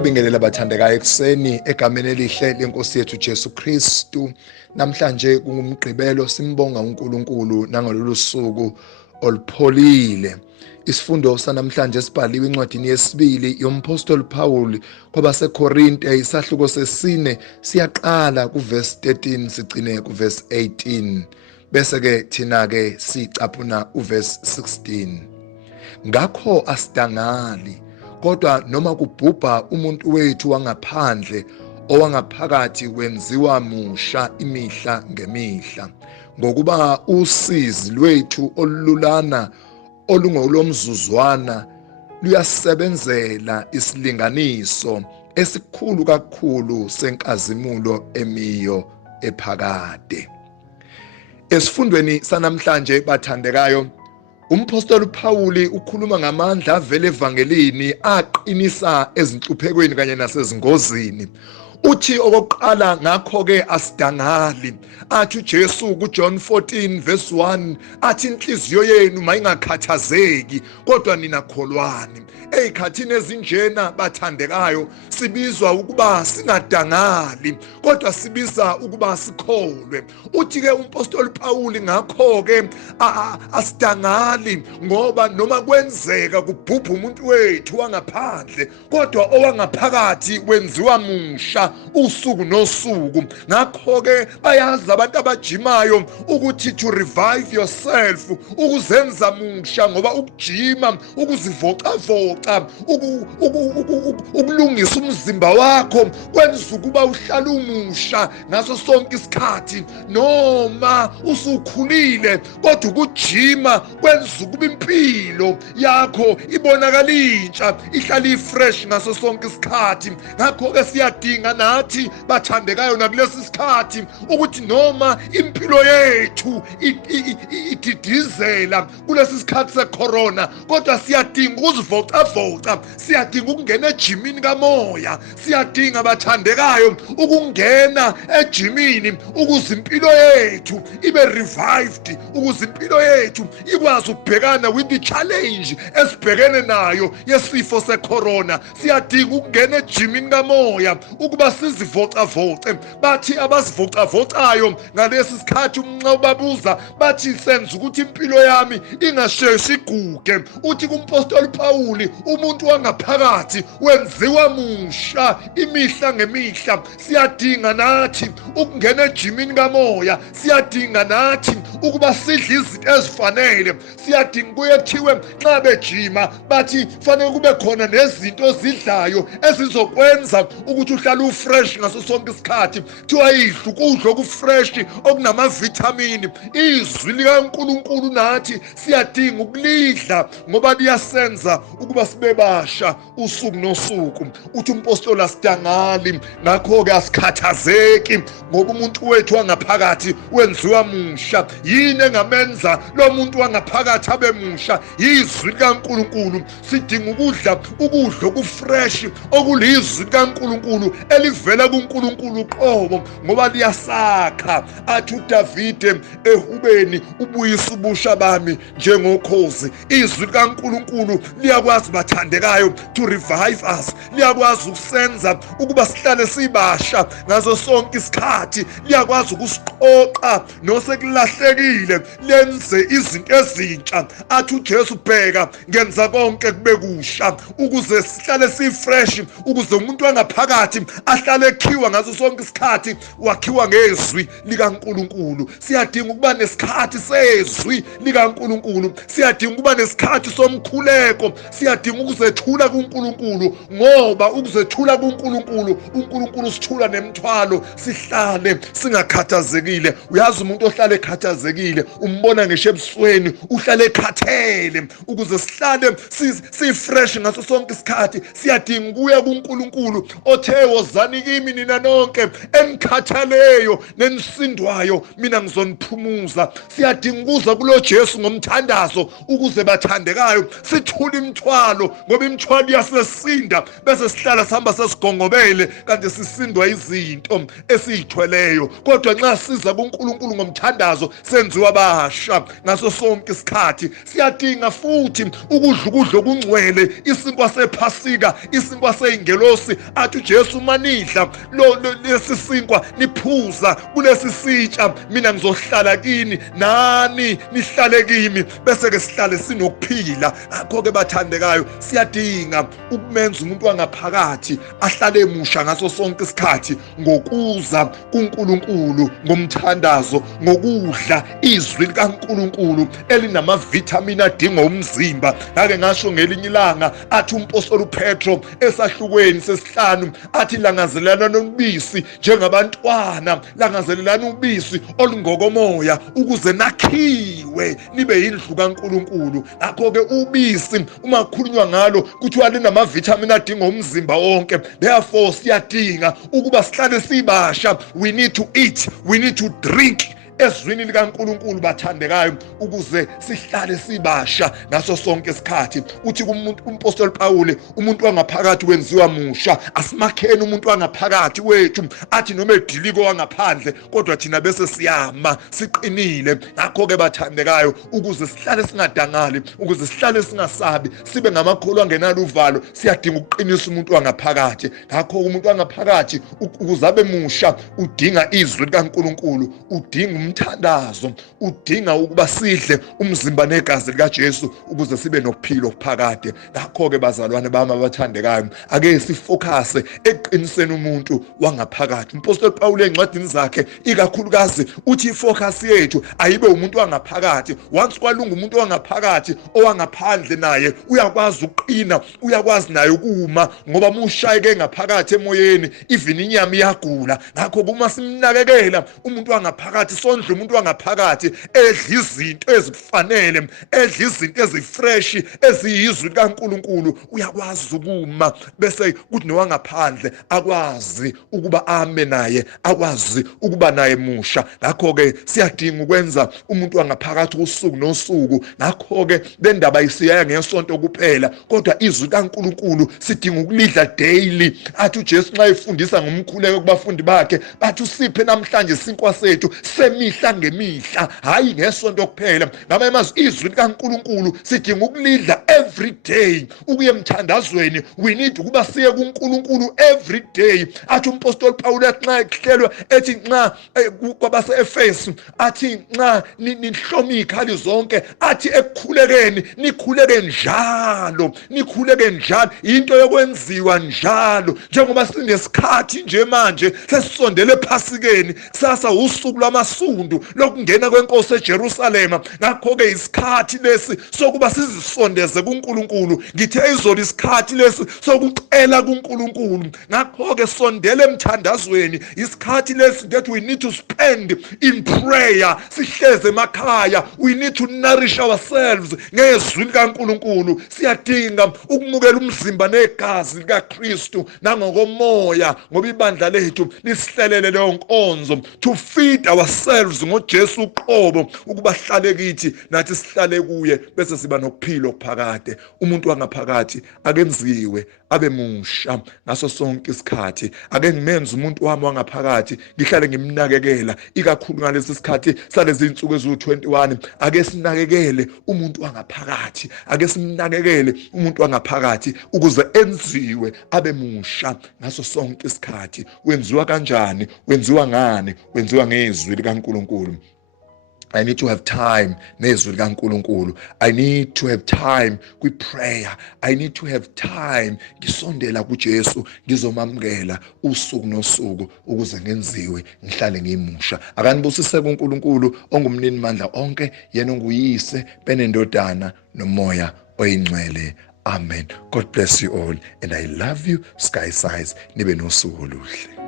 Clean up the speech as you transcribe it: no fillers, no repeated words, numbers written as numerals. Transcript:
Siyabingelela bathandekayo ekseni egameni elihle lenkosi yethu Jesu Kristu. Namhlanje kungumgqibelo, simbonga uNkulunkulu nangalolu suku olupholile. Isifundo sanamhlanje sibhaliwe encwadini yesibili yomphostoli Paul kwabaseKorinte isahluko sesine, siyaqala kuverse 13 sigcine kuverse 18, bese ke thina ke sicaphuna uverse 16. Ngakho asidangali, kodwa noma kubhubha umuntu wethu wangaphandle, owangaphakathi wenziwa musha imihla ngemihla, ngokuba usizi lwethu olulana olungolomzuzwana luyasebenzela isilinganiso esikhulu kakhulu senkazimulo emiyo ephakade. Esifundweni sanamhlanje bathandekayo, umpostoli Paul ukhuluma ngamandla avela evangelini aqinisa ezinhluphekweni kanye nasezingozini. Uthi okokuqala, ngakho ke asidangali. Athi uJesu kuJohn 14 verse 1 athi inhliziyo yenu mayingakhathazeki, kodwa nina kholwani. Ezikhathini ezinjena bathandekayo, sibizwa ukuba singadangali, kodwa sibiza ukuba sikholwe. Uthi ke umpostoli Paul, ngakho ke asidangali, ngoba noma kwenzeka kubhubha umuntu wethu wangaphandle, kodwa owangaphakathi wenziwa musha usuku nosuku. Ngakho ke bayazi abantu abajimayo ukuthi to revive yourself, ukuzenza musha, ngoba ukujima, ukuzivocavoca, ukulungisa umzimba wakho kwenza ukuba uhlale umusha ngaso sonke isikhathi. Noma usukhulile, kodwa ukujima kwenza ukuba impilo yakho ibonakala intsha, ihlale ifresh ngaso sonke isikhathi. Ngakho ke siyadinga nathi bathandekayo nakulesi sikhathi ukuthi noma impilo yethu ididizela kulesi sikhathi secorona, kodwa siyadinga ukuzivocavoca, siyadinga ukungena ejimini kamoya, siyadinga bathandekayo ukungena ejimini ukuze impilo yethu ibe revived, ukuze impilo yethu ikwazi ukubhekana with the challenge esibhekene nayo yesifo secorona. Siyadinga ukungena ejimini kamoya ukuba sizivocavoce. Bathi abasivocavocayo ngalesi sikhathi umnxa ubabuza bathi senza ukuthi impilo yami ingasheshi iguge. Uthi kumpostoli Paul, umuntu wangaphakathi wenziwa musha imihla ngemihla. Siyadinga nathi ukungena ejimini kamoya, siyadinga nathi ukuba sidle izinto ezifanele. Siyadinga kuyethiwe nxa bejima bathi fanele kube khona nezinto ozidlayo ezizokwenza ukuthi uhlale ufresh ngaso sonke isikhathi. Kuthiwa idla ukudla okufresh okunamavitamini. Izwi likaNkulunkulu nathi siyadinga ukulidla ngoba liyasenza ukuba sibe basha usuku nosuku. Uthi umpostoli asidangali, ngakho-ke asikhathazeki, ngoba umuntu wethu wangaphakathi wenziwa musha. Yini engamenza lo muntu wangaphakathi abe musha? Izwi likaNkulunkulu. Sidinga ukudla ukudla okufresh okulizwi likaNkulunkulu elivela kuNkulunkulu qobo, ngoba liyasakha. Athi uDavide ehubeni, ubuyisa ubusha bami njengokhozi. Izwi likaNkulunkulu liyakwazi bathandekayo to revive us, liyakwazi ukusenza ukuba sihlale sibasha ngaso sonke isikhathi. Liyakwazi ukusiqoqa nosekulahlekile, lenze izinto ezintsha. Athi uJesu, bheka ngenza konke kube kusha, ukuze sihlale sifresh, ukuze umuntu wangaphakathi ahlale ekhiwa ngaso sonke isikhathi. Wakhiwa ngezwi likaNkulunkulu. Siyadinga ukuba nesikhathi sezwi likaNkulunkulu. Siyadinga ukuba nesikhathi somkhuleko. Siyadinga ukuzethula kuNkulunkulu, ngoba ukuzethula kuNkulunkulu, uNkulunkulu sithula nemthwalo, sihlale singakhathazekile. Uyazi umuntu ohlale ekhathazekile umbona ngisho ebusweni uhlale ekhathele. Ukuze sihlale si-fresh ngaso sonke isikhathi, siyadinga ukuya kuNkulunkulu othe, wozani kimi nina nonke enikhathaleyo nenisindwayo, mina ngizoniphumuza. Siyadinga ukuza kulo Jesu ngomthandazo, ukuze bathandekayo sithule imithwalo, ngoba imithwalo iyasesinda bese sihlala sihamba sesigongobele kanti sisindwa izinto esiyithweleyo. Kodwa nxa siza kuNkulunkulu ngomthandazo senziwa abasha ngaso sonke isikhathi. Siyadinga futhi ukudla okungcwele, isinkwa sephasika, isinkwa seyingelosi. Athi uJesu manidla lesi sinkwa niphuza kulesi sitsha, mina ngizohlala kini nani nihlale kimi, bese ke sihlale sinokuphila. Ngakho-ke bathandekayo, siyadinga ukumenza umuntu wangaphakathi ahlale emusha ngaso sonke isikhathi ngokuza kuNkulunkulu ngomthandazo, ngokudla izwi likaNkulunkulu elinamavithamini adinga umzimba. Ngake ngasho ngelinye ilanga, athi umpostoli uPetro esahlukweni sesihlanu, athi langazelelana nobisi njengabantwana, langazelelana ubisi olungokomoya ukuze nakhiwe nibe yindlu kaNkulunkulu. Ngakho-ke ubisi uma kukhulunywa ngalo kuthiwa linamavithamini adinga umzimba wonke. Therefore siyadinga ukuba sihlale sibasha. We need to eat, we need to drink ezwini likaNkulunkulu bathandekayo, ukuze sihlale sibasha ngaso sonke isikhathi. Uthi umpostoli Pawule, umuntu wangaphakathi wenziwa musha. Asimakheni umuntu wangaphakathi wethu, athi noma ediliko wangaphandle, kodwa thina bese siyama siqinile. Ngakho-ke bathandekayo, ukuze sihlale singadangali, ukuze sihlale singasabi, sibe ngamakhulu angenalo uvalo, siyadinga ukuqinisa umuntu wangaphakathi. Ngakho umuntu wangaphakathi ukuze abe musha udinga izwi likaNkulunkulu, udinga umthandazo, udinga ukuba sidle umzimba negazi likaJesu ukuze sibe nokuphila okuphakade. Ngakho-ke bazalwane bami abathandekayo, ake sifocuse eqiniseni umuntu wangaphakathi. Umpostoli Pawule encwadini zakhe ikakhulukazi uthi ifocus yethu ayibe umuntu wangaphakathi. Once kwalunga umuntu wangaphakathi, owangaphandle naye uyakwazi uqina, uyakwazi naye ukuma, ngoba mushayeke ngaphakathi emoyeni even inyama iyagula. Ngakho uma simnakekela umuntu wangaphakathi, sondle umuntu wangaphakathi, edla izinto ezifanele, edla izinto ezifresh eziyizwi likaNkulunkulu, uyakwazi ukuma, bese kuthi nowangaphandle akwazi ukuba ame naye, akwazi ukuba naye musha. Ngakho-ke siyadinga ukwenza umuntu wangaphakathi usuku nosuku. Ngakho-ke le ndaba ayisiyaya ngesonto kuphela, kodwa izwi likaNkulunkulu sidinga ukulidla daily. Athi uJesu nxa efundisa ngomkhuleko kubafundi bakhe, bathi usiphe namhlanje isinkwa sethu semihla ngemihla, hayi ngesonto kuphela. Ngamanye amazwi izwi likaNkulunkulu sidinga ukulidla every day. Ukuye emthandazweni, we need ukuba siye kuNkulunkulu every day. Athi umpostoli Pawule nxa ehlelwa ethi nxa kwabase-Efesu, athi nxa nihlome izikhali zonke, athi ekukhulekeni nikhuleke njalo, nikhuleke njalo, into yokwenziwa njalo. Njengoba sinesikhathi nje manje sesisondele ephasikeni, kusasa usuku lwamasundu lokungena kwenkosi eJerusalema. Ngakho-ke isikhathi lesi sokuba sizisondeze kuNkulunkulu. Ngithe izolo isikhathi lesi sokucela kuNkulunkulu. Ngakho-ke sondele emthandazweni, isikhathi lesi that we need to spend in prayer. Sihleze emakhaya, we need to nourish ourselves ngezwi likaNkulunkulu. Siyadinga ukumukela umzimba negazi likaKristu nangokomoya, ngoba ibandla lethu lisihlelele leyo nkonzo, to feed ourselves ngoJesu uqobo, ukuba hlale kithi nathi sihlale kuye, bese siba nokuphila okuphakade. Umuntu wangaphakathi akenziwe abe musha ngaso sonke isikhathi. Ake ngimenze umuntu wami wangaphakathi ngihlale ngimnakekela, ikakhulu ngalesi sikhathi salezi insuku eziwu-21. Ake sinakekele umuntu wangaphakathi, ake simnakekele umuntu wangaphakathi ukuze enziwe abe musha ngaso sonke isikhathi. Wenziwa kanjani? Wenziwa ngani? Wenziwa ngezwi likaNkulunkulu. I need to have time nezwi likaNkulunkulu. I need to have time kwi-prayer. I need to have time ngisondela kuJesu, ngizomamukela usuku nosuku ukuze ngenziwe ngihlale ngimusha. Akanibusise kuNkulunkulu ongumnini mandla onke, yena onguyise benendodana nomoya oyingcwele. Amen. God bless you all and I love you. Sky size. Nibe nosuku oluhle.